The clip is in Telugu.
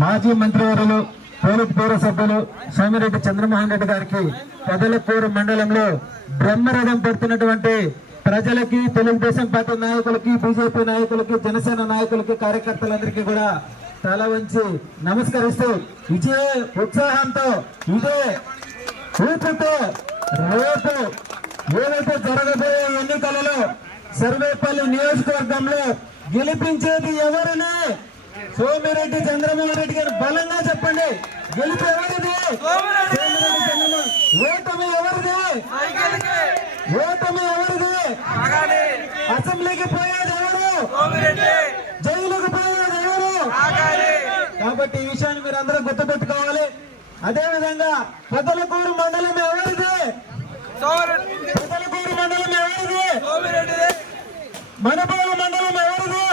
మాజీ మంత్రివర్యులు పోలిట్ బ్యూరో సభ్యులు సోమిరెడ్డి చంద్రమోహన్ రెడ్డి గారికి పెదలకూరు మండలంలో బ్రహ్మరథం పెడుతున్నటువంటి ప్రజలకి, తెలుగుదేశం పార్టీ నాయకులకి, బీజేపీ నాయకులకి, జనసేన నాయకులకి, కార్యకర్తలందరికీ కూడా తల వంచి నమస్కరిస్తూ ఇదే ఉత్సాహంతో, ఇదే ఊపుతో రేపు ఏదైతే జరగబోయే ఎన్నికలలో సర్వేపల్లి నియోజకవర్గంలో గెలిపించేది ఎవరిని? సోమిరెడ్డి చంద్రమోహన్ రెడ్డి గారు బలంగా చెప్పండి. గెలుపు ఎవరిది? ఓటమి ఎవరిది? ఓటమి ఎవరిది? అసెంబ్లీకి పోయేది ఎవరు? జైలుకు పోయేది ఎవరు? కాబట్టి ఈ విషయాన్ని మీరు అందరూ గుర్తుపెట్టుకోవాలి. అదేవిధంగా పెదలకూరు మండలం ఎవరిది? పెదలకూరు మండలం ఎవరిది? మనపాల మండలం ఎవరిది?